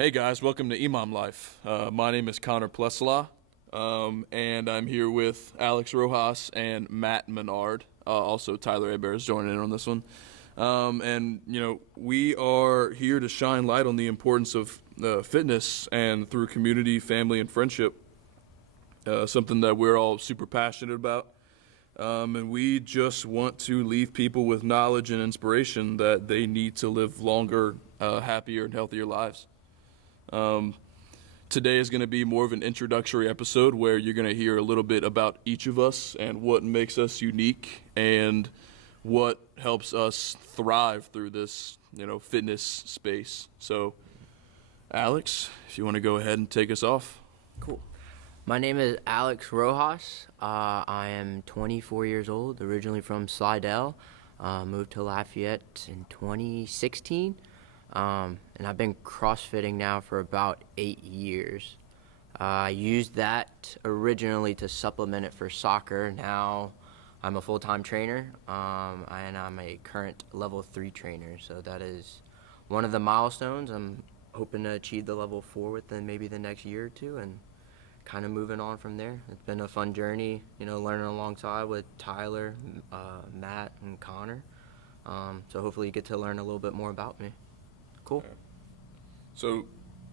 Hey guys, welcome to EMOM Life. My name is Connor Plessala, and I'm here with Alex Rojas and Matt Menard. Also, Tyler Hebert is joining in on this one. We are here to shine light on the importance of fitness and through community, family, and friendship. Something that we're all super passionate about. And we just want to leave people with knowledge and inspiration that they need to live longer, happier, and healthier lives. Today is going to be more of an introductory episode where you're going to hear a little bit about each of us and what makes us unique and what helps us thrive through this, fitness space. So, Alex, if you want to go ahead and take us off. Cool. My name is Alex Rojas. I am 24 years old, originally from Slidell. Moved to Lafayette in 2016. And I've been CrossFitting now for about 8 years. I used that originally to supplement it for soccer. Now I'm a full-time trainer, and I'm a current level 3 trainer. So that is one of the milestones. I'm hoping to achieve the level 4 within maybe the next year or two and kind of moving on from there. It's been a fun journey, learning alongside with Tyler, Matt, and Connor. So hopefully you get to learn a little bit more about me. Cool. So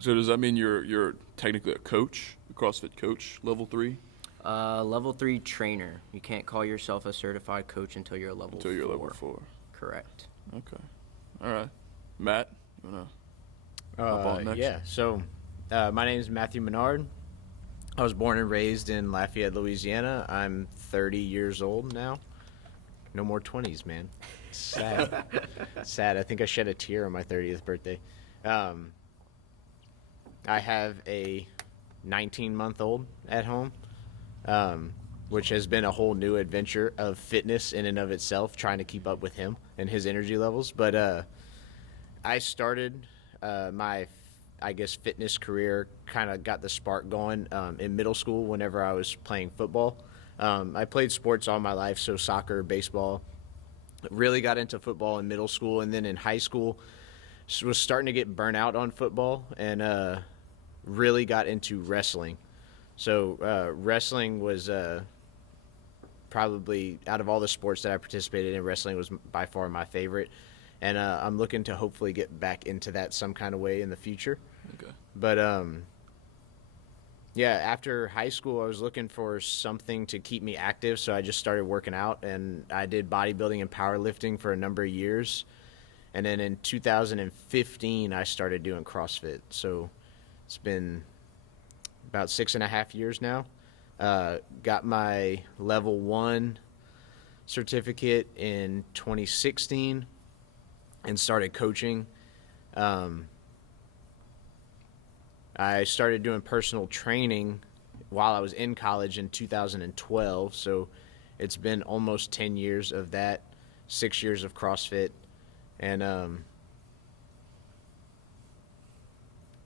does that mean you're technically a coach, a CrossFit coach, level 3? Level 3 trainer. You can't call yourself a certified coach until you're level 4. Until you're level 4. Correct. Okay. All right. Matt, you want to hop on next? Yeah. So my name is Matthew Menard. I was born and raised in Lafayette, Louisiana. I'm 30 years old now. No more 20s, man. Sad. Sad. I think I shed a tear on my 30th birthday. I have a 19-month-old at home, which has been a whole new adventure of fitness in and of itself, trying to keep up with him and his energy levels. But I started my fitness career, kind of got the spark going in middle school whenever I was playing football. I played sports all my life, so soccer, baseball. Really got into football in middle school, and then in high school was starting to get burnt out on football and really got into wrestling. So wrestling was probably, out of all the sports that I participated in, wrestling was by far my favorite. And I'm looking to hopefully get back into that some kind of way in the future. Okay. But after high school, I was looking for something to keep me active, so I just started working out, and I did bodybuilding and powerlifting for a number of years. And then in 2015, I started doing CrossFit. So it's been about 6.5 years now. Got my level 1 certificate in 2016 and started coaching. I started doing personal training while I was in college in 2012, so it's been almost 10 years of that, 6 years of CrossFit, and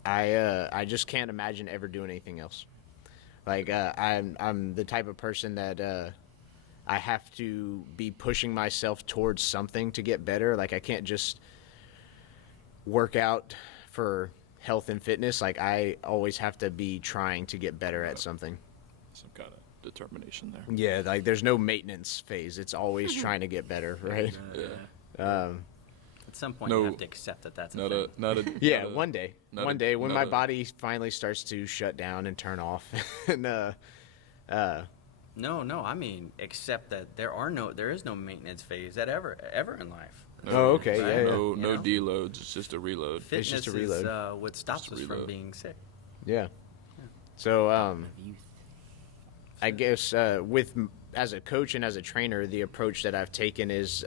I just can't imagine ever doing anything else. Like I'm the type of person that I have to be pushing myself towards something to get better. Like I can't just work out for health and fitness. Like I always have to be trying to get better at something. Some kind of determination there. Yeah, like there's no maintenance phase. It's always trying to get better, right? Yeah. At some point, you have to accept that that's one day when my body finally starts to shut down and turn off. And No, I mean, except that there is no maintenance phase that ever in life. Oh, okay, Right? yeah. No deloads. It's just a reload. Fitness It's just a reload. is what stops us from being sick. Yeah. So I guess as a coach and as a trainer, the approach that I've taken is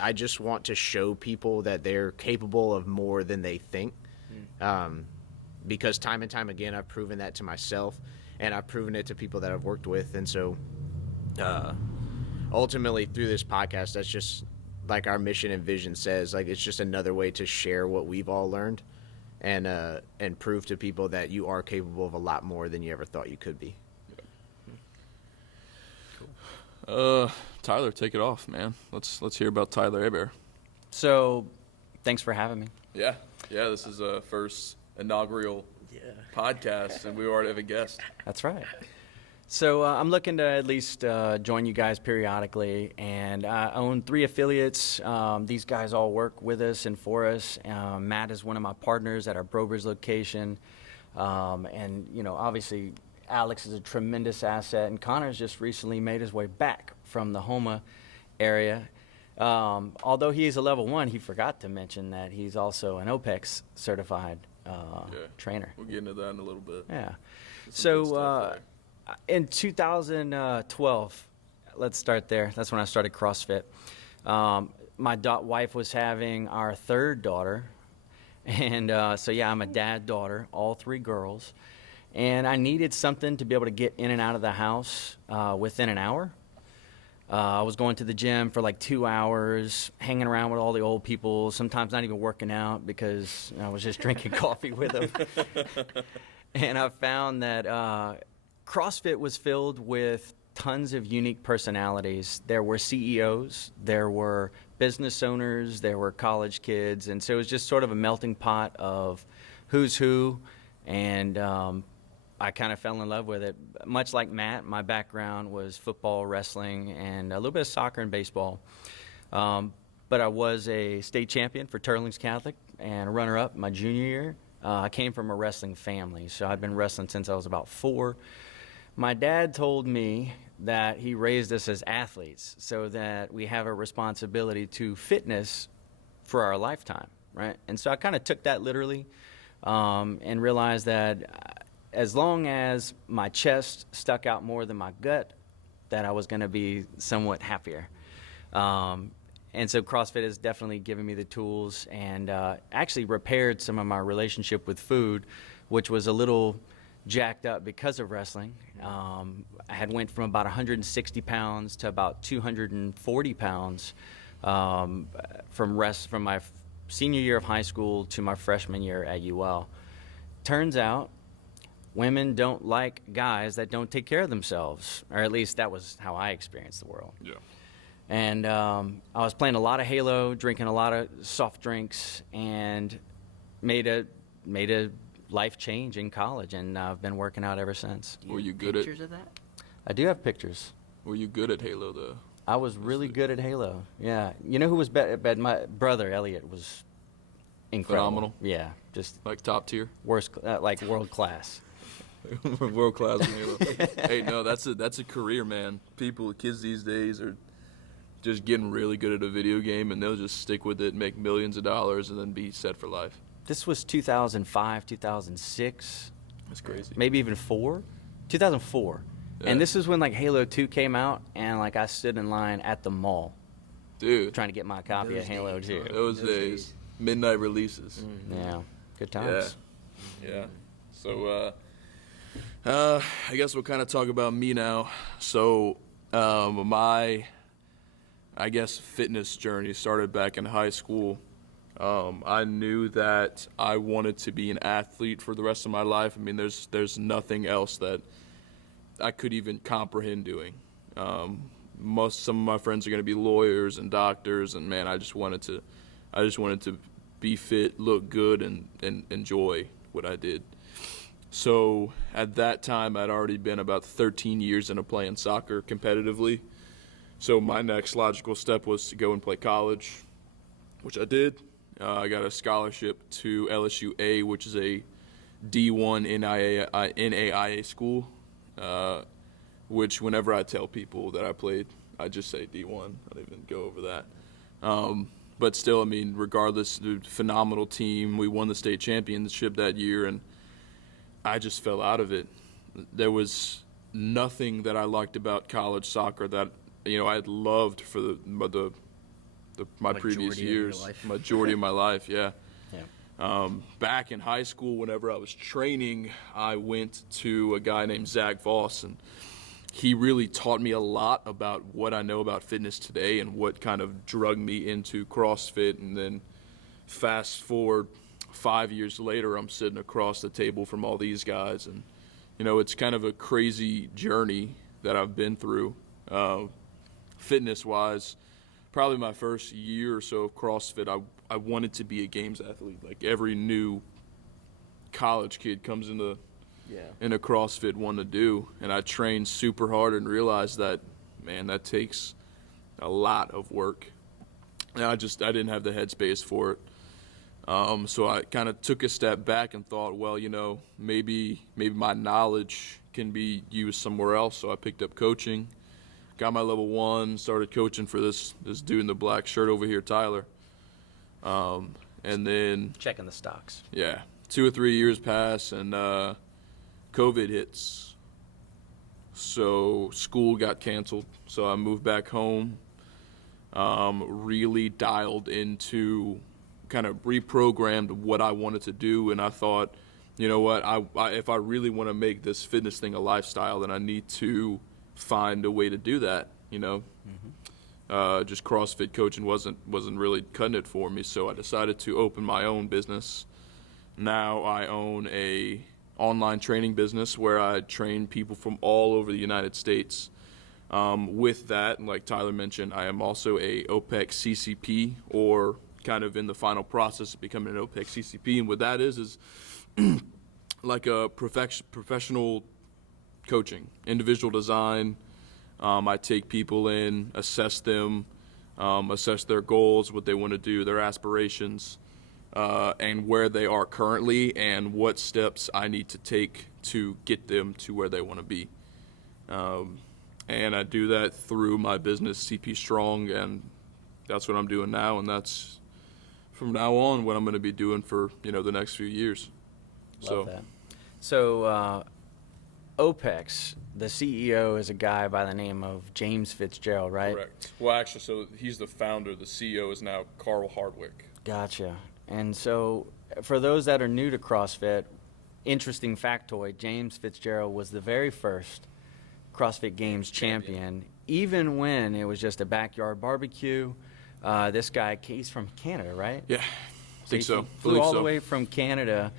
I just want to show people that they're capable of more than they think. Because time and time again, I've proven that to myself, and I've proven it to people that I've worked with. And so ultimately through this podcast, that's just like our mission and vision says, like it's just another way to share what we've all learned and prove to people that you are capable of a lot more than you ever thought you could be. Cool. Tyler, take it off, man. Let's hear about Tyler Hebert. So, thanks for having me. Yeah. Yeah, this is a first inaugural podcast, and we already have a guest. That's right. So I'm looking to at least join you guys periodically, and I own 3 affiliates. These guys all work with us and for us. Matt is one of my partners at our Brobridge location, and obviously Alex is a tremendous asset, and Connor's just recently made his way back from the Homa area. Although he is a level 1, he forgot to mention that he's also an OPEX certified trainer. We'll get into that in a little bit. Yeah. Some good stuff there. In 2012, let's start there. That's when I started CrossFit. My wife was having our 3rd daughter. And I'm a dad-daughter, all 3 girls. And I needed something to be able to get in and out of the house within an hour. I was going to the gym for like 2 hours, hanging around with all the old people, sometimes not even working out because I was just drinking coffee with them. And I found that CrossFit was filled with tons of unique personalities. There were CEOs, there were business owners, there were college kids, and so it was just sort of a melting pot of who's who, and I kind of fell in love with it. Much like Matt, my background was football, wrestling, and a little bit of soccer and baseball. But I was a state champion for Turlings Catholic and a runner-up my junior year. I came from a wrestling family, so I'd been wrestling since I was about 4. My dad told me that he raised us as athletes so that we have a responsibility to fitness for our lifetime, right? And so I kind of took that literally and realized that as long as my chest stuck out more than my gut, that I was going to be somewhat happier. And so CrossFit has definitely given me the tools and actually repaired some of my relationship with food, which was a little jacked up because of wrestling. I had went from about 160 pounds to about 240 pounds from my senior year of high school to my freshman year at UL. Turns out women don't like guys that don't take care of themselves, or at least that was how I experienced the world. Yeah. And I was playing a lot of Halo, drinking a lot of soft drinks, and made a life change in college, and I've been working out ever since. Were you good at? Pictures of that? I do have pictures. Were you good at Halo though? I was really good at Halo. Yeah. You know who was bad? My brother Elliot was incredible. Phenomenal? Yeah. Just Like top tier? like world class. World class in Halo. Hey, no, that's a career, man. Kids these days are just getting really good at a video game, and they'll just stick with it, make millions of dollars, and then be set for life. This was 2005, 2006. That's crazy. Maybe even 2004. Yeah. And this is when like Halo 2 came out, and like I stood in line at the mall Dude, trying to get my copy of Halo 2. those days. Midnight releases. Yeah. Good times. Yeah. So, I guess we'll kind of talk about me now. So, my, I guess, fitness journey started back in high school. I knew that I wanted to be an athlete for the rest of my life. I mean, there's nothing else that I could even comprehend doing. Some of my friends are going to be lawyers and doctors, and man, I just wanted to be fit, look good, and enjoy what I did. So at that time, I'd already been about 13 years into playing soccer competitively. So my next logical step was to go and play college, which I did. I got a scholarship to LSU A, which is a D1 NAIA school, which whenever I tell people that I played, I just say D1. I don't even go over that. But still, I mean, regardless, phenomenal team. We won the state championship that year, and I just fell out of it. There was nothing that I liked about college soccer that, I had loved for my previous Majority of your years. life. Majority of my life, yeah. Yeah. Back in high school, whenever I was training, I went to a guy named Zach Voss, and he really taught me a lot about what I know about fitness today and what kind of drug me into CrossFit. And then fast forward 5 years later, I'm sitting across the table from all these guys, and it's kind of a crazy journey that I've been through. Fitness wise, probably my first year or so of CrossFit, I wanted to be a games athlete. Like every new college kid comes into in a CrossFit one to do, and I trained super hard and realized that, man, that takes a lot of work. And I didn't have the headspace for it. So I kind of took a step back and thought, well, maybe my knowledge can be used somewhere else. So I picked up coaching, got my level 1, started coaching for this dude in the black shirt over here, Tyler. And then Checking the stocks. 2 or 3 years pass, and COVID hits. So school got canceled. So I moved back home, really dialed into, kind of reprogrammed what I wanted to do. And I thought, you know what, if I really want to make this fitness thing a lifestyle, then I need to find a way to do that, Just CrossFit coaching wasn't really cutting it for me, so I decided to open my own business. Now I own a online training business where I train people from all over the United States. With that, like Tyler mentioned, I am also a OPEC CCP, or kind of in the final process of becoming an OPEC CCP. And what that is like a professional coaching, individual design. I take people in, assess them, assess their goals, what they want to do, their aspirations, and where they are currently, and what steps I need to take to get them to where they want to be. And I do that through my business, CP Strong, and that's what I'm doing now, and that's from now on what I'm going to be doing for the next few years. Love that. So OPEX, the CEO is a guy by the name of James Fitzgerald, right? Correct. Well, actually, so he's the founder. The CEO is now Carl Hardwick. Gotcha. And so for those that are new to CrossFit, interesting factoid, James Fitzgerald was the very first CrossFit Games champion, even when it was just a backyard barbecue. This guy, he's from Canada, right? Yeah, I think so. Flew all the way from Canada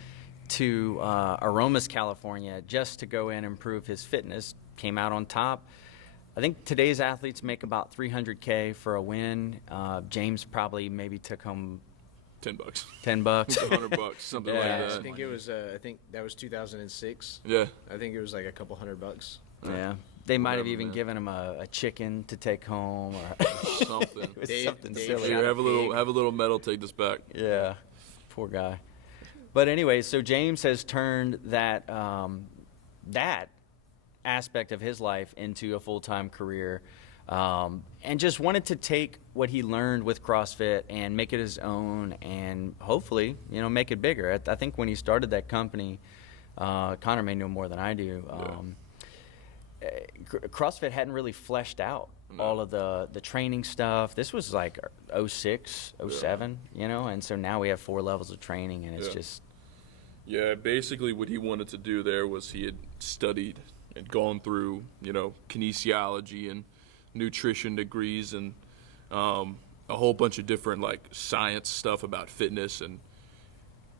to Aromas, California, just to go in and prove his fitness. Came out on top. I think today's athletes make about $300K for a win. James probably maybe took home $10. $10, $100, something like Yeah. that. I think it was. I think that was 2006. Yeah. I think it was like a couple $100. Yeah. They might have Whatever, even man. given him a chicken to take home or Something. it was Dave- something Dave silly. shot Here, have a little medal. Take this back. Yeah, poor guy. But anyway, so James has turned that that aspect of his life into a full-time career, and just wanted to take what he learned with CrossFit and make it his own, and hopefully, make it bigger. I think when he started that company, Connor may know more than I do. CrossFit hadn't really fleshed out all of the training stuff. This was like 06, 07, and so now we have 4 levels of training, and it's just... Yeah, basically what he wanted to do there was he had studied and gone through, kinesiology and nutrition degrees and a whole bunch of different like science stuff about fitness, and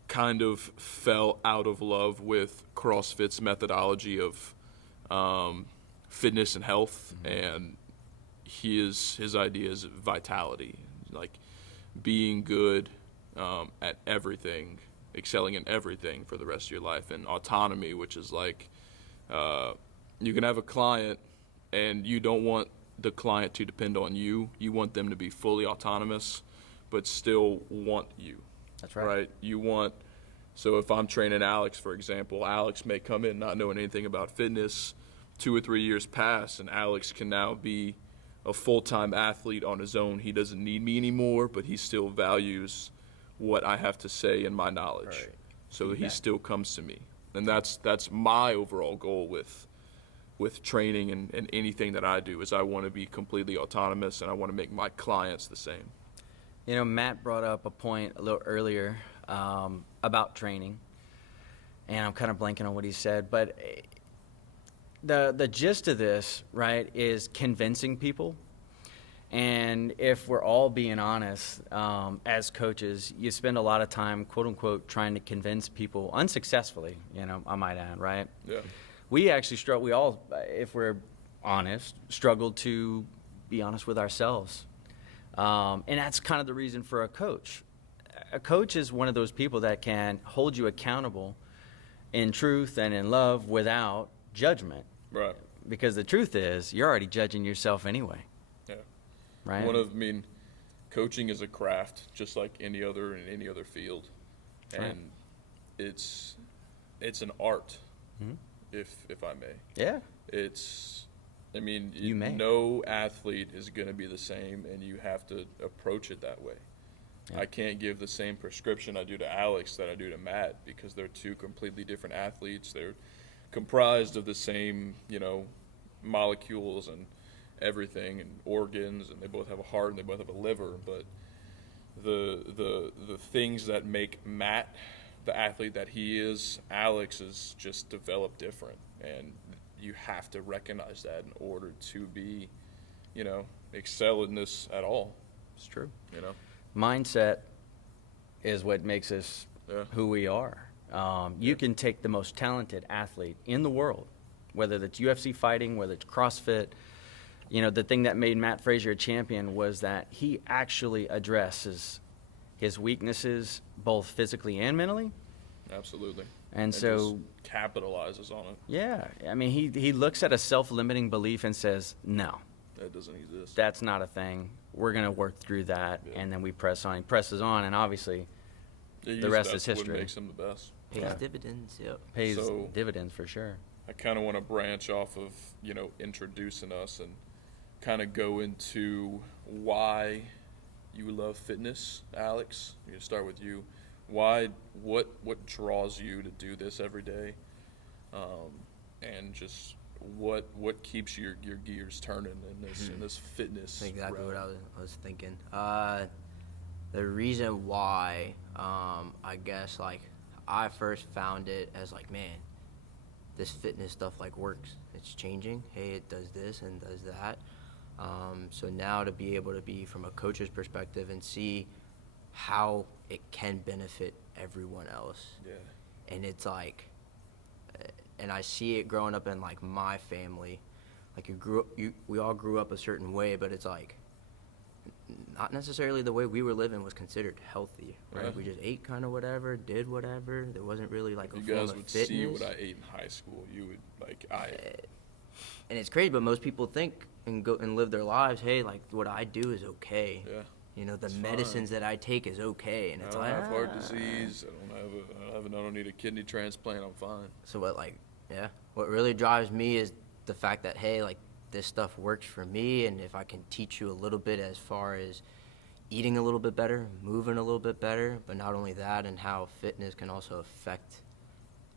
kind of fell out of love with CrossFit's methodology of fitness and health, and his idea is vitality, like being good at everything, excelling in everything for the rest of your life, and autonomy, which is like you can have a client and you don't want the client to depend on you. You want them to be fully autonomous, but still want you. That's right. Right? You want, so if I'm training Alex, for example, Alex may come in not knowing anything about fitness, 2 or 3 years pass, and Alex can now be a full-time athlete on his own. He doesn't need me anymore, but he still values what I have to say and my knowledge. Right. So he still comes to me. And that's my overall goal with training and anything that I do, is I want to be completely autonomous, and I want to make my clients the same. Matt brought up a point a little earlier about training, and I'm kind of blanking on what he said, but the gist of this, right, is convincing people. And if we're all being honest, as coaches, you spend a lot of time, quote unquote, trying to convince people unsuccessfally, I might add, right? Yeah. We actually struggle, we all, if we're honest, struggle to be honest with ourselves. And that's kind of the reason for a coach. a coach is one of those people that can hold you accountable in truth and in love without judgment. Right. Because the truth is, you're already judging yourself anyway. Yeah. Right? Coaching is a craft, just like any other in any other field, and Right. it's an art, if I may. Yeah. You may. No athlete is going to be the same, and you have to approach it that way. Yeah. I can't give the same prescription I do to Alex that I do to Matt, because they're two completely different athletes. They're comprised of the same, molecules and everything and organs, and they both have a heart and they both have a liver. But the things that make Matt the athlete that he is, Alex is just developed different, and you have to recognize that in order to be, excel in this at all. It's true. You know. Mindset is what makes us who we are. You can take the most talented athlete in the world, whether that's UFC fighting, whether it's CrossFit. The thing that made Matt Frazier a champion was that he actually addresses his weaknesses both physically and mentally. Absolutely. And so just capitalizes on it. Yeah, I mean, he looks at a self-limiting belief and says, no, That doesn't exist. that's not a thing. We're going to work through that, and then we press on. He presses on, and obviously the rest is That's history. what makes him the best. Pays Yeah. dividends. Yep. Pays So- dividends for sure. I kind of want to branch off of, introducing us and kind of go into why you love fitness, Alex. I'm going to start with you. What draws you to do this every day? And just what keeps your gears turning in this fitness That's exactly realm? what I was thinking. The reason why, I guess, I first found it as man, this fitness stuff works. It's changing. Hey, it does this and does that. So now to be able to be from a coach's perspective and see how it can benefit everyone else. Yeah. And it's and I see it growing up in my family. We all grew up a certain way, but it's not necessarily the way we were living was considered healthy, right? Right. We just ate kind of whatever, did whatever. There wasn't really a If you form guys of would fitness. see what I ate in high school, you would And it's crazy, but most people think and go and live their lives. Hey, what I do is okay. yeah. The It's medicines that I take is okay, and I it's don't have heart disease. I don't need a kidney transplant. I'm fine. So what really drives me is the fact that, hey, this stuff works for me, and if I can teach you a little bit as far as eating a little bit better, moving a little bit better, but not only that, and how fitness can also affect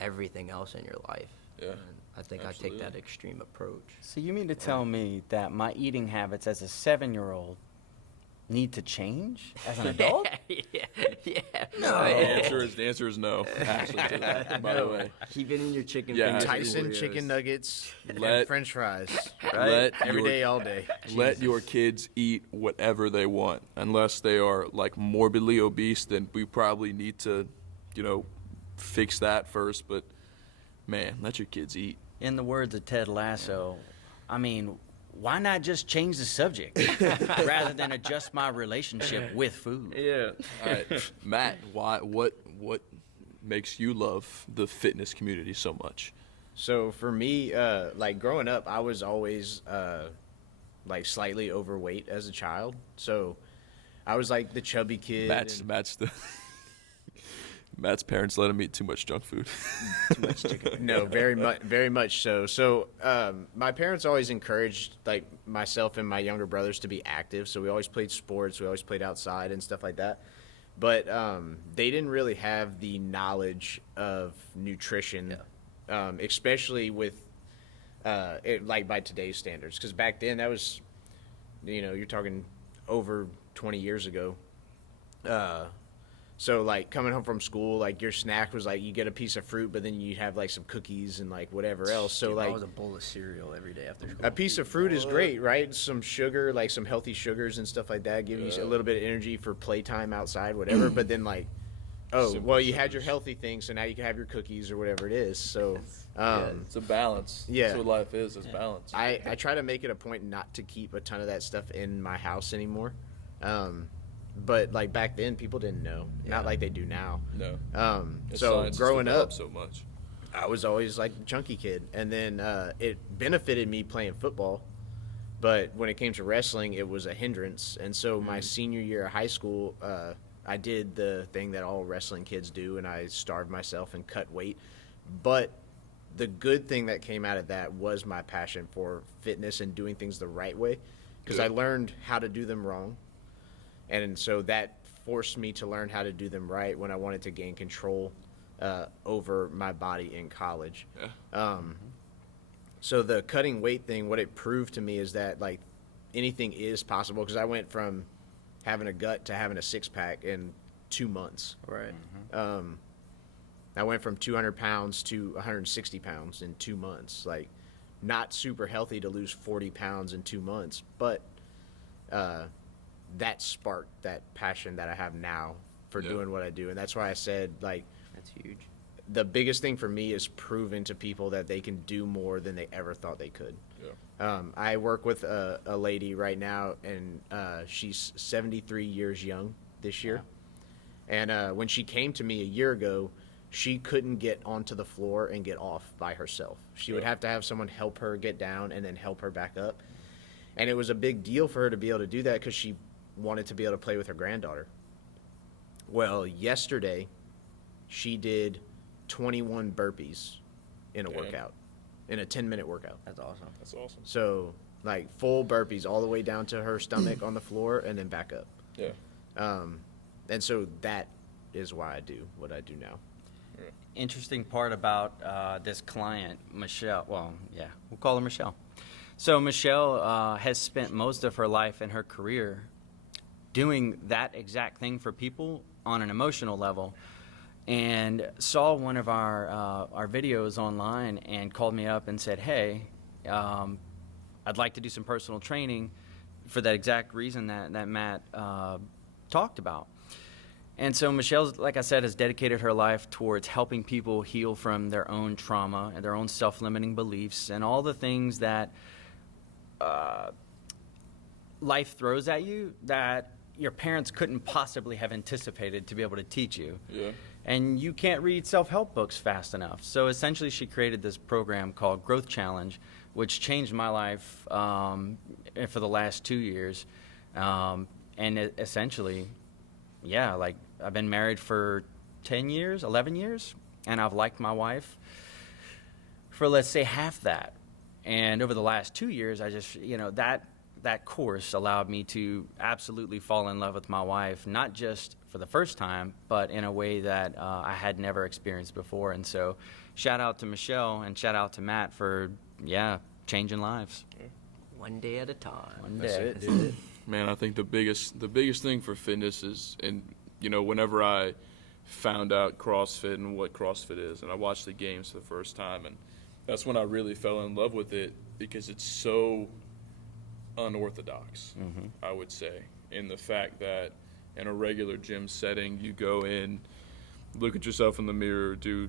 everything else in your life. Yeah, And I think I take that absolutely. extreme approach. So you mean to tell me that my eating habits as a 7-year-old need to change as an adult? yeah. No. The answer is no. Actually, to that, by the way. Keep it in your chicken Yeah, fingers. Tyson Oreos. chicken nuggets Let- and French fries. Let Every your- day, all day. Let your kids eat whatever they want, unless they are morbidly obese. Then we probably need to, fix that first. But man, let your kids eat. In the words of Ted Lasso, I mean, why not just change the subject rather than adjust my relationship with food? Yeah. All right, Matt. What makes you love the fitness community so much? So for me, growing up, I was always slightly overweight as a child. So I was the chubby kid. Matt's parents let him eat too much junk food. Too much chicken. No, very much so. So my parents always encouraged myself and my younger brothers to be active. So we always played sports. We always played outside and stuff like that. But they didn't really have the knowledge of nutrition, especially with by today's standards. Because back then that was, you're talking over 20 years ago. So coming home from school, your snack was you get a piece of fruit, but then you have some cookies and whatever else. So Dude, I was a bowl of cereal every day after school. a piece of fruit is great, right? Some sugar, some healthy sugars and stuff like that, give you a little bit of energy for playtime outside, whatever. But then you had your healthy thing, so now you can have your cookies or whatever it is. So It's a balance. Yeah. That's what life is. It's balance. I try to make it a point not to keep a ton of that stuff in my house anymore. but like back then, people didn't know, not like they do now. No. The So science has growing up, developed so much. I was always like the chunky kid, and then it benefited me playing football, but when it came to wrestling, it was a hindrance. And so my senior year of high school, I did the thing that all wrestling kids do, and I starved myself and cut weight. But the good thing that came out of that was my passion for fitness and doing things the right way, because I learned how to do them wrong, and so that forced me to learn how to do them right when I wanted to gain control over my body in college. So the cutting weight thing, what it proved to me is that like anything is possible, because I went from having a gut to having a six-pack in 2 months. Right. I went from 200 pounds to 160 pounds in 2 months. Like, not super healthy to lose 40 pounds in 2 months, but that sparked that passion that I have now for doing what I do. And that's why I said, like, That's huge. the biggest thing for me is proving to people that they can do more than they ever thought they could. I work with a lady right now, and she's 73 years young this year. And when she came to me a year ago, she couldn't get onto the floor and get off by herself. She would have to have someone help her get down and then help her back up. And it was a big deal for her to be able to do that, because she wanted to be able to play with her granddaughter. Well, yesterday, she did 21 burpees in a workout, in a 10-minute workout. That's awesome. That's awesome. So, like, full burpees all the way down to her stomach on the floor and then back up. And so that is why I do what I do now. Interesting part about this client, Michelle. Well, yeah, we'll call her Michelle. So Michelle has spent most of her life in her career doing that exact thing for people on an emotional level, and saw one of our videos online and called me up and said, hey, I'd like to do some personal training for that exact reason that Matt talked about. And so Michelle, like I said, has dedicated her life towards helping people heal from their own trauma and their own self-limiting beliefs and all the things that life throws at you that your parents couldn't possibly have anticipated to be able to teach you. And you can't read self-help books fast enough. So essentially she created this program called Growth Challenge, which changed my life for the last 2 years. And essentially, yeah, like I've been married for 10 years, 11 years, and I've liked my wife for, let's say, half that. And over the last 2 years, I just, that course allowed me to absolutely fall in love with my wife, not just for the first time, but in a way that I had never experienced before. And so shout out to Michelle and shout out to Matt for, changing lives. One day at a time. One That's day. it, dude. Man, I think the biggest thing for fitness is, and whenever I found out CrossFit and what CrossFit is, and I watched the games for the first time, and that's when I really fell in love with it, because it's so unorthodox, I would say, in the fact that in a regular gym setting, you go in, look at yourself in the mirror, do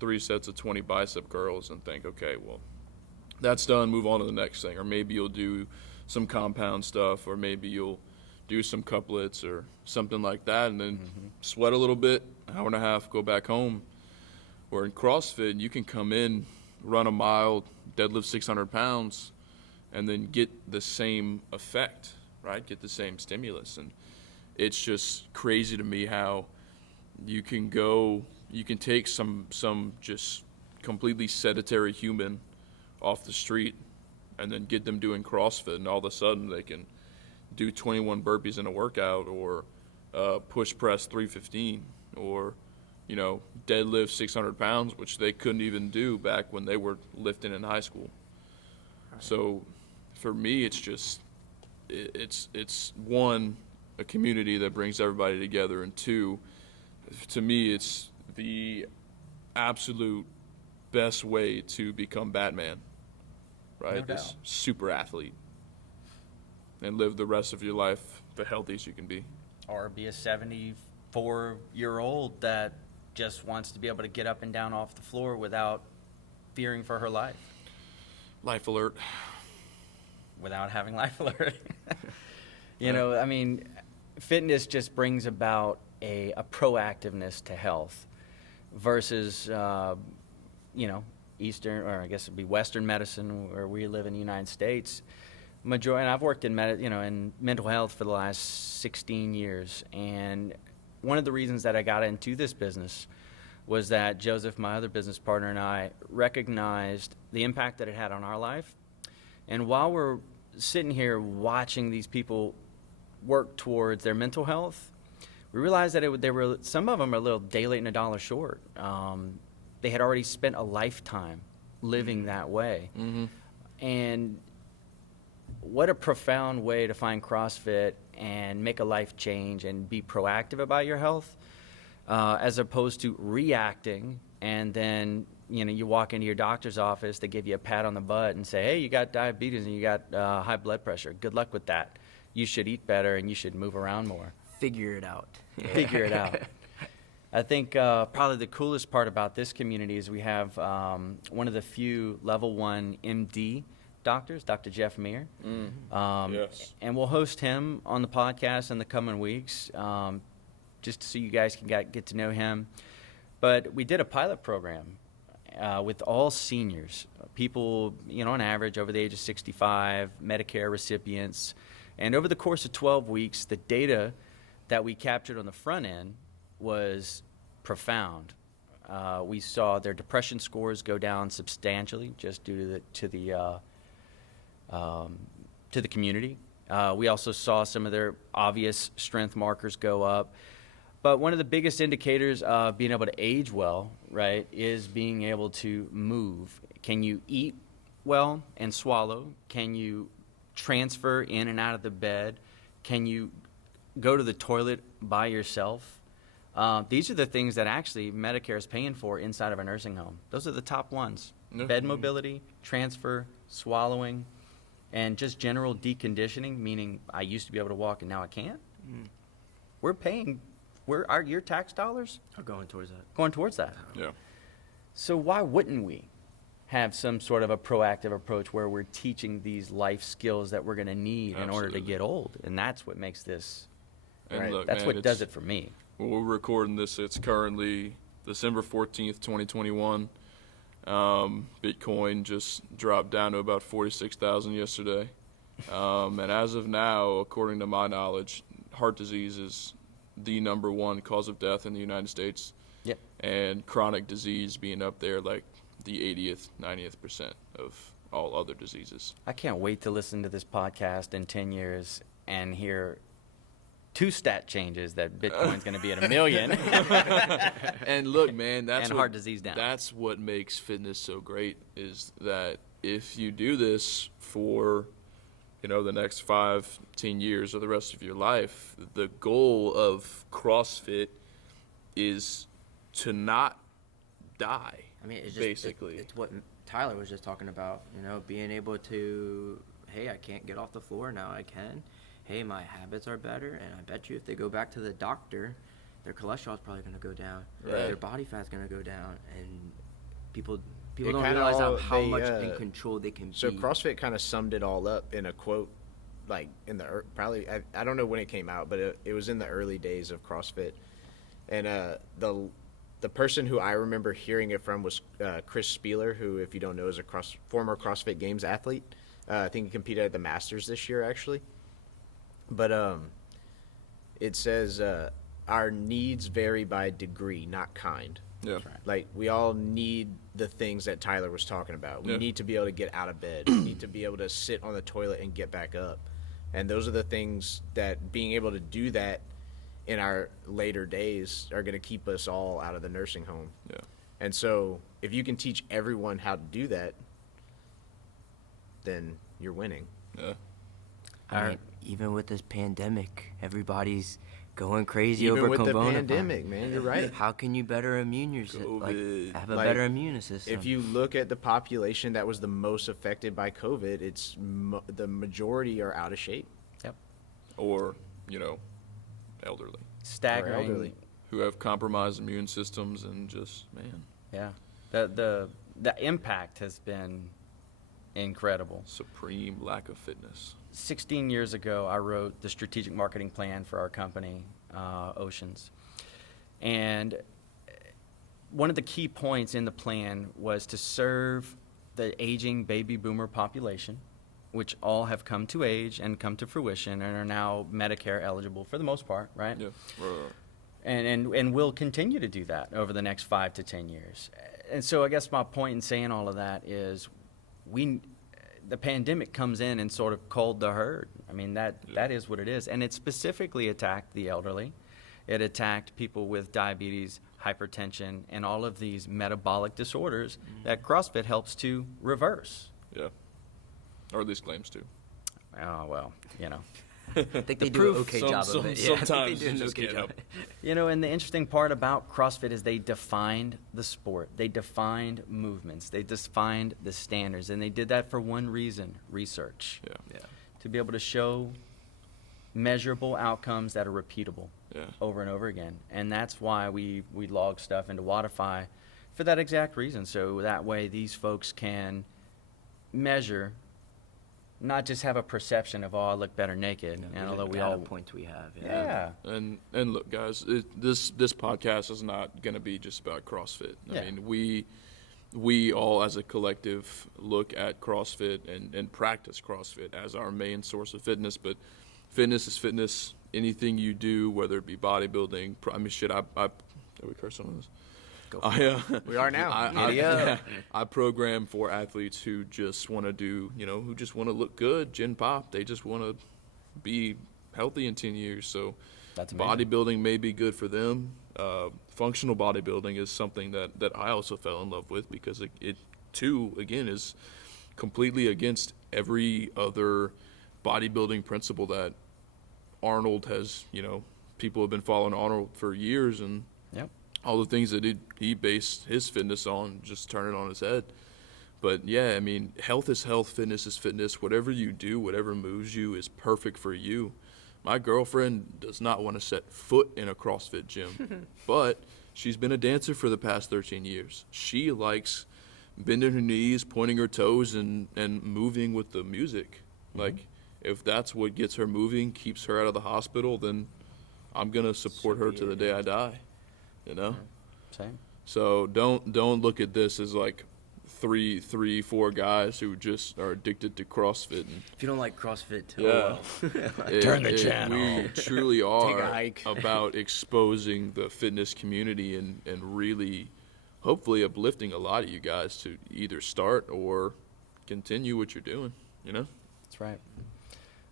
3 sets of 20 bicep curls, and think, okay, well, that's done, move on to the next thing. Or maybe you'll do some compound stuff, or maybe you'll do some couplets or something like that, and then sweat a little bit, hour and a half, go back home. Or in CrossFit, you can come in, run a mile, deadlift 600 pounds, and then get the same effect, right? Get the same stimulus. And it's just crazy to me how you can take some just completely sedentary human off the street and then get them doing CrossFit, and all of a sudden they can do 21 burpees in a workout, or push press 315, or deadlift 600 pounds, which they couldn't even do back when they were lifting in high school. So for me, it's just it's one, a community that brings everybody together, and two, to me, it's the absolute best way to become Batman, right? No This doubt. super athlete, and live the rest of your life the healthiest you can be. Or be a 74-year-old that just wants to be able to get up and down off the floor without fearing for her life, Life alert. without having life alert. I mean, fitness just brings about a proactiveness to health versus, Eastern, or I guess it'd be Western medicine where we live in the United States. And I've worked in in mental health for the last 16 years. And one of the reasons that I got into this business was that Joseph, my other business partner, and I recognized the impact that it had on our life. And while we're sitting here watching these people work towards their mental health, we realized that some of them are a little day late and a dollar short. They had already spent a lifetime living that way. Mm-hmm. And what a profound way to find CrossFit and make a life change and be proactive about your health, as opposed to reacting. And then, you walk into your doctor's office, they give you a pat on the butt and say, hey, you got diabetes and you got high blood pressure. Good luck with that. You should eat better and you should move around more. Figure it out. Figure it out. I think probably the coolest part about this community is we have one of the few level 1 MD doctors, Dr. Jeff Meer. Yes. And we'll host him on the podcast in the coming weeks, just so you guys can get to know him. But we did a pilot program with all seniors, people, on average over the age of 65, Medicare recipients. And over the course of 12 weeks, the data that we captured on the front end was profound. We saw their depression scores go down substantially just due to the community. We also saw some of their obvious strength markers go up. But one of the biggest indicators of being able to age well, right, is being able to move. Can you eat well and swallow? Can you transfer in and out of the bed? Can you go to the toilet by yourself? These are the things that actually Medicare is paying for inside of a nursing home. Those are the top ones. Yeah. Bed mobility, transfer, swallowing, and just general deconditioning, meaning I used to be able to walk and now I can't. We're paying, your tax dollars Are going towards that. going towards that. Yeah. So why wouldn't we have some sort of a proactive approach where we're teaching these life skills that we're going to need in order to Absolutely. get old? And that's what makes this, And Right. look, that's man, what does it's- it for me. Well, we're recording this. It's currently December 14th, 2021. Bitcoin just dropped down to about 46,000 yesterday. And as of now, according to my knowledge, heart disease is the number 1 cause of death in the United States. Yep. And chronic disease being up there like the 80th, 90th percent of all other diseases. I can't wait to listen to this podcast in 10 years and hear 2 stat changes that Bitcoin's going to be at $1 million. And look, man, that's And what, heart disease down. That's what makes fitness so great, is that if you do this for, the next 5, 10 years or the rest of your life, the goal of CrossFit is to not die. I mean, it's just basically. it's what Tyler was just talking about. Being able to, hey, I can't get off the floor, now I can. Hey, my habits are better, and I bet you if they go back to the doctor, their cholesterol is probably going to go down, Right. their body fat's going to go down, and people It don't kinda realize all- how they, much in control they can So be. CrossFit kind of summed it all up in a quote, like in the probably I don't know when it came out, but it was in the early days of CrossFit, and the person who I remember hearing it from was Chris Spieler, who, if you don't know, is a former CrossFit Games athlete. I think he competed at the Masters this year, actually. But it says our needs vary by degree, not kind. Yeah. Like, we all need the things that Tyler was talking about. We Yeah. need to be able to get out of bed. We need to be able to sit on the toilet and get back up. And those are the things that being able to do that in our later days are going to keep us all out of the nursing home. Yeah. And so if you can teach everyone how to do that, then you're winning. Yeah. I mean, even with this pandemic, everybody's going crazy Even over with the Corona. pandemic, man, you're right. How can you better immune yourself? COVID. Have a Like, better immune system. If you look at the population that was the most affected by COVID, it's the majority are out of shape. Or, elderly, Staggering. elderly. who have compromised immune systems and just, man. Yeah. The impact has been incredible. Supreme lack of fitness. 16 years ago, I wrote the strategic marketing plan for our company, Oceans. And one of the key points in the plan was to serve the aging baby boomer population, which all have come to age and come to fruition and are now Medicare eligible for the most part, right? Yeah. Right. And will continue to do that over the next 5 to 10 years. And so I guess my point in saying all of that is the pandemic comes in and sort of culled the herd. I mean, that is what it is. And it specifically attacked the elderly. It attacked people with diabetes, hypertension, and all of these metabolic disorders that CrossFit helps to reverse. Yeah. Or at least claims to. Oh, well, you know. I think they do proof- an okay job of it. Yeah, I think sometimes they do you an just okay can't job. help. You know, and the interesting part about CrossFit is they defined the sport. They defined movements. They defined the standards. And they did that for one reason, research. Yeah. To be able to show measurable outcomes that are repeatable Yeah. over and over again. And that's why we log stuff into Watify for that exact reason. So that way these folks can measure, not just have a perception of, oh, I look better naked. And although we Data all points we have. Yeah. And look, guys, this podcast is not going to be just about CrossFit. Yeah. I mean, we all as a collective look at CrossFit and practice CrossFit as our main source of fitness. But fitness is fitness. Anything you do, whether it be bodybuilding, I mean, shit, are we cursing on this? We are now. I program for athletes who just want to do, who just want to look good, gin pop. They just want to be healthy in 10 years. So That's amazing. bodybuilding may be good for them. Functional bodybuilding is something that I also fell in love with because it too, again, is completely against every other bodybuilding principle that Arnold has, people have been following Arnold for years, and Yep. all the things that he based his fitness on, just turn it on his head. But yeah, I mean, health is health, fitness is fitness. Whatever you do, whatever moves you is perfect for you. My girlfriend does not want to set foot in a CrossFit gym, but she's been a dancer for the past 13 years. She likes bending her knees, pointing her toes, and moving with the music. Like, if that's what gets her moving, keeps her out of the hospital, then I'm going to support her to the day I die. Same. So don't look at this as like three, 4 guys who just are addicted to CrossFit. And If you don't like CrossFit, Turn the channel. We truly Take a are hike. about exposing the fitness community and really, hopefully, uplifting a lot of you guys to either start or continue what you're doing. That's right.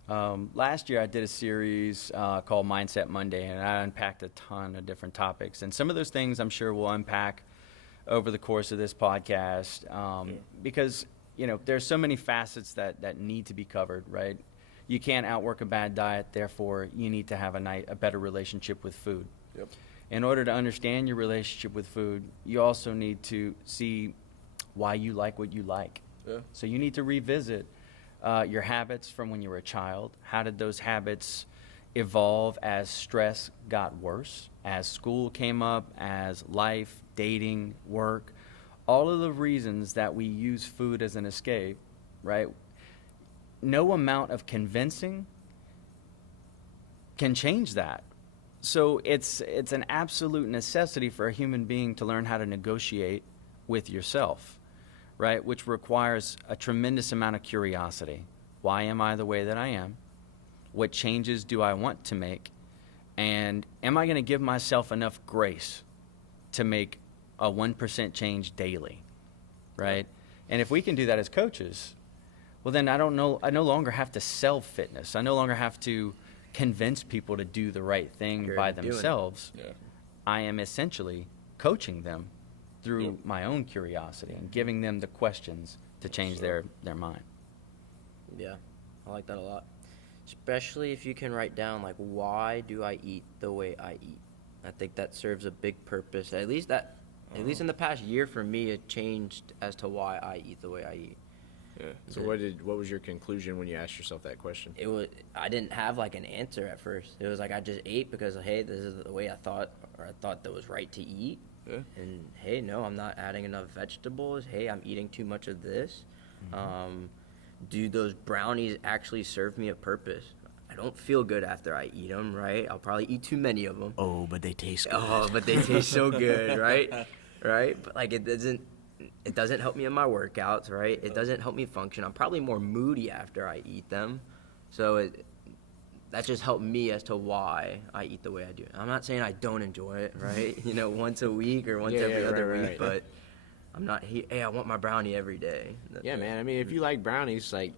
Last year I did a series called Mindset Monday, and I unpacked a ton of different topics. And some of those things I'm sure we'll unpack over the course of this podcast because, there's so many facets that need to be covered, right? You can't outwork a bad diet, therefore you need to have a better relationship with food. Yep. In order to understand your relationship with food, you also need to see why you like what you like. Yeah. So you need to revisit your habits from when you were a child. How did those habits evolve as stress got worse, as school came up, as life, dating, work, all of the reasons that we use food as an escape, right? No amount of convincing can change that. So it's an absolute necessity for a human being to learn how to negotiate with yourself, right? Which requires a tremendous amount of curiosity. Why am I the way that I am? What changes do I want to make? And am I going to give myself enough grace to make a 1% change daily, right? And if we can do that as coaches, well, then I no longer have to sell fitness. I no longer have to convince people to do the right thing You're by doing it. themselves. Yeah. I am essentially coaching them through Yep. my own curiosity and giving them the questions to change their mind. Yeah, I like that a lot. Especially if you can write down, like, why do I eat the way I eat? I think that serves a big purpose. At least in the past year for me, it changed as to why I eat the way I eat. Yeah. So what was your conclusion when you asked yourself that question? I didn't have like an answer at first. It was like I just ate because, hey, this is the way I thought that was right to eat. Yeah. And hey, no, I'm not adding enough vegetables. Hey, I'm eating too much of this. Do those brownies actually serve me a purpose? I don't feel good after I eat them, right? I'll probably eat too many of them. Oh, but they taste good. Oh, but they taste so good, right? Right? But like it doesn't help me in my workouts, right? It doesn't help me function. I'm probably more moody after I eat them. So that just helped me as to why I eat the way I do. I'm not saying I don't enjoy it, right? Once a week or once every other week, right. but I'm not, hey, I want my brownie every day. Yeah, man. I mean, if you like brownies, like,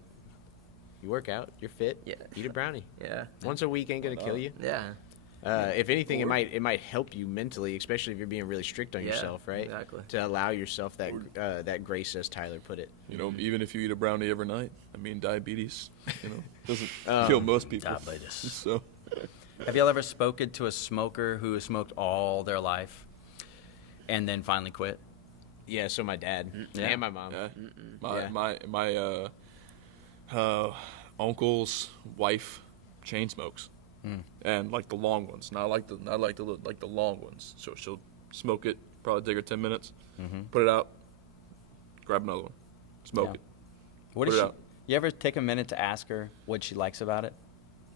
you work out, you're fit, Yeah. eat a brownie. Yeah. Once a week ain't gonna kill you. Yeah. If anything, it might help you mentally, especially if you're being really strict on Yeah, yourself, right? exactly. To allow yourself that grace, as Tyler put it. Even if you eat a brownie every night, I mean, diabetes, doesn't kill most people. Diabetes. So, Have y'all ever spoken to a smoker who has smoked all their life and then finally quit? Yeah. So my dad Yeah. and my mom. my uncle's wife chain smokes, and like the long ones, not like the long ones. So she'll smoke it, probably take her 10 minutes, put it out, grab another one, smoke Yeah. it. What Put does it she? out. You ever take a minute to ask her what she likes about it?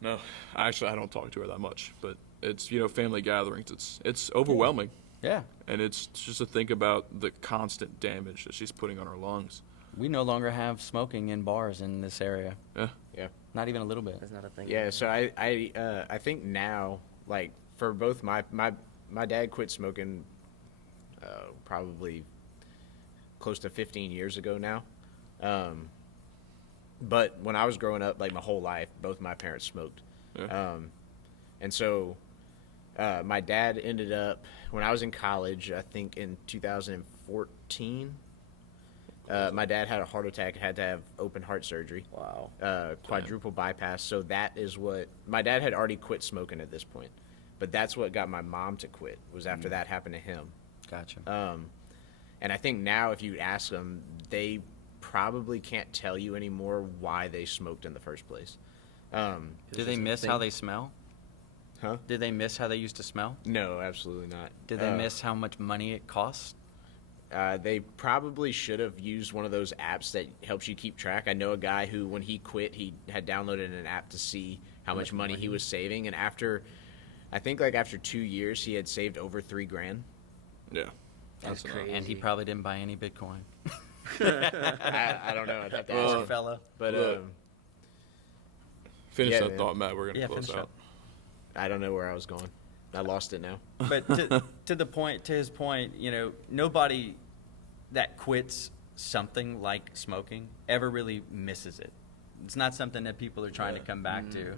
No, actually, I don't talk to her that much, but it's family gatherings. It's overwhelming, Yeah. and it's just to think about the constant damage that she's putting on her lungs. We no longer have smoking in bars in this area. Yeah. Yeah. Not even a little bit. That's not a thing. Yeah. So I think now, like, for both my dad quit smoking probably close to 15 years ago now. But when I was growing up, like my whole life, both my parents smoked. Yeah. And so my dad ended up, when I was in college, I think in 2014, my dad had a heart attack, had to have open heart surgery. Wow. Quadruple bypass. So that is what, my dad had already quit smoking at this point. But that's what got my mom to quit, was after that happened to him. Gotcha. And I think now if you ask them, they probably can't tell you anymore why they smoked in the first place. Do they miss how they smell? Huh? Did they miss how they used to smell? No, absolutely not. Did they miss how much money it costs? They probably should have used one of those apps that helps you keep track. I know a guy who, when he quit, he had downloaded an app to see how much money he was saving. And after 2 years, he had saved over $3,000. Yeah. That's enough. crazy. And he probably didn't buy any Bitcoin. I don't know. I'd have to ask Well, him. Fella. But look. Finish Yeah, that man. thought, Matt. We're going to Yeah, close finish out. up. I don't know where I was going. I lost it now. But to his point, nobody that quits something like smoking ever really misses it. It's not something that people are trying to come back to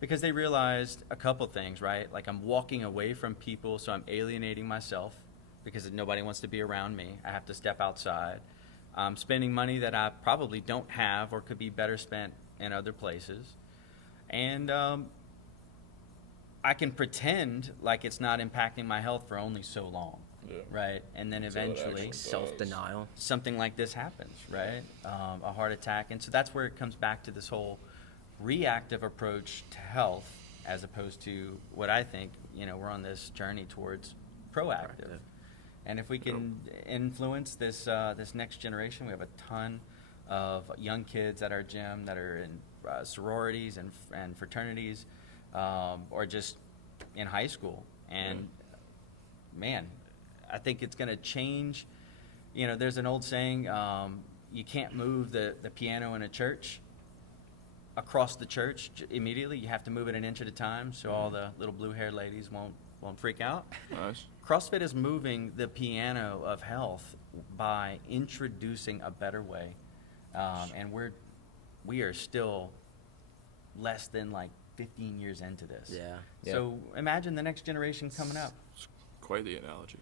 because they realized a couple things, right? Like, I'm walking away from people, so I'm alienating myself because nobody wants to be around me. I have to step outside. I'm spending money that I probably don't have or could be better spent in other places. And I can pretend like it's not impacting my health for only so long, Yeah. right? And then Until it eventually actually does. Self-denial. something like this happens, right? A heart attack. And so that's where it comes back to this whole reactive approach to health as opposed to what I think, we're on this journey towards proactive. And if we can influence this next generation, we have a ton of young kids at our gym that are in sororities and fraternities, or just in high school. And man, I think it's going to change. There's an old saying, you can't move the piano in a church across the church immediately. You have to move it an inch at a time so all the little blue-haired ladies won't freak out. Nice. CrossFit is moving the piano of health by introducing a better way, and we are still less than like 15 years into this. Yeah. So imagine the next generation coming up, Quite the analogy.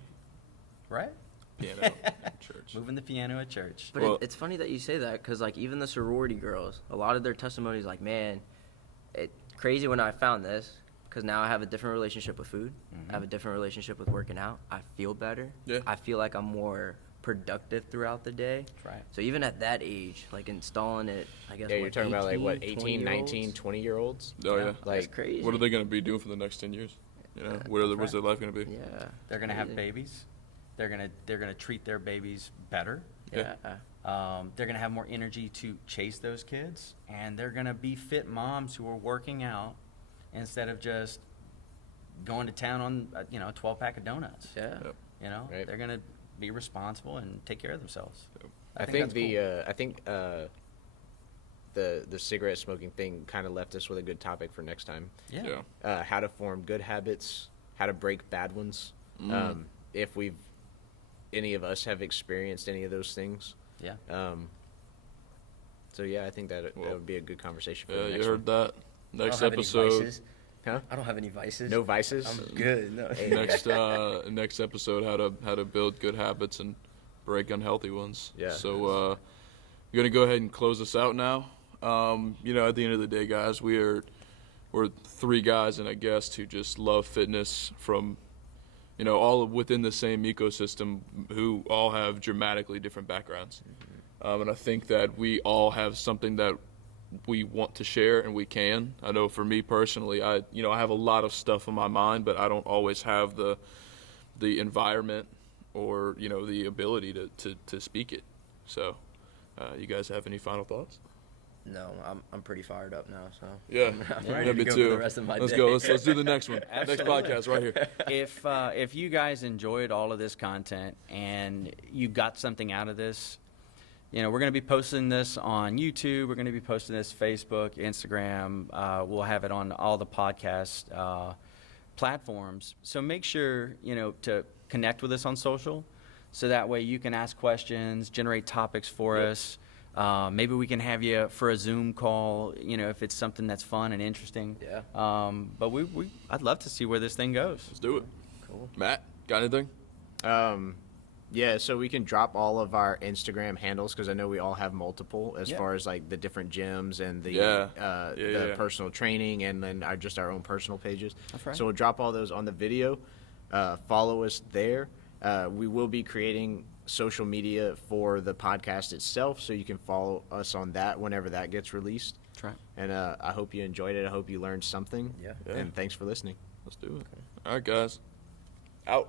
right? Piano in church. Moving the piano at church. But Well- it's funny that you say that because, like, even the sorority girls, a lot of their testimonies, like, man, it's crazy when I found this because now I have a different relationship with food. I have a different relationship with working out. I feel better. Yeah. I feel like I'm more productive throughout the day. That's right. So even at that age, like, installing it, I guess, Yeah, you're talking about like what, 18, 18, 19, 20-year-olds? 20-year-olds? Oh, yeah. That's Like, crazy. What are they going to be doing for the next 10 years? What's their life going to be? Yeah. They're going to have Crazy. babies. They're gonna treat their babies better. Yeah. They're gonna have more energy to chase those kids, and they're gonna be fit moms who are working out instead of just going to town on a 12-pack of donuts. Yeah. Yep. Right. They're gonna be responsible and take care of themselves. I think that's cool. The cigarette smoking thing kind of left us with a good topic for next time. Yeah. How to form good habits, how to break bad ones. If any of us have experienced any of those things. Yeah. So yeah, I think that would be a good conversation for Yeah, the you next heard one. that. Next I don't have any episode. vices. Huh? I don't have any vices. No vices. I'm good. No. Next episode, how to build good habits and break unhealthy ones. Yeah. So we're gonna go ahead and close this out now. At the end of the day, guys, we're 3 guys and a guest who just love fitness from, all within the same ecosystem, who all have dramatically different backgrounds. And I think that we all have something that we want to share, and we can. I know for me personally, I have a lot of stuff on my mind, but I don't always have the environment or the ability to speak it. So, you guys have any final thoughts? No, I'm pretty fired up now. So Yeah, I'm ready to me go too. for the rest of my Let's day. go. Let's do the next one. Next podcast right here. If you guys enjoyed all of this content and you got something out of this, we're going to be posting this on YouTube. We're going to be posting this Facebook, Instagram. We'll have it on all the podcast platforms. So make sure to connect with us on social, so that way you can ask questions, generate topics for us. Maybe we can have you for a Zoom call, if it's something that's fun and interesting. Yeah. But I'd love to see where this thing goes. Let's do it. Cool. Matt, got anything? Yeah, so we can drop all of our Instagram handles, because I know we all have multiple as Yeah. far as like the different gyms and the personal training, and then our own personal pages. That's right. So we'll drop all those on the video. Follow us there. We will be creating social media for the podcast itself, so you can follow us on that whenever that gets released. That's right. And I hope you enjoyed it. I hope you learned something. Yeah. Yeah. And thanks for listening. Let's do it. All right, guys. Out.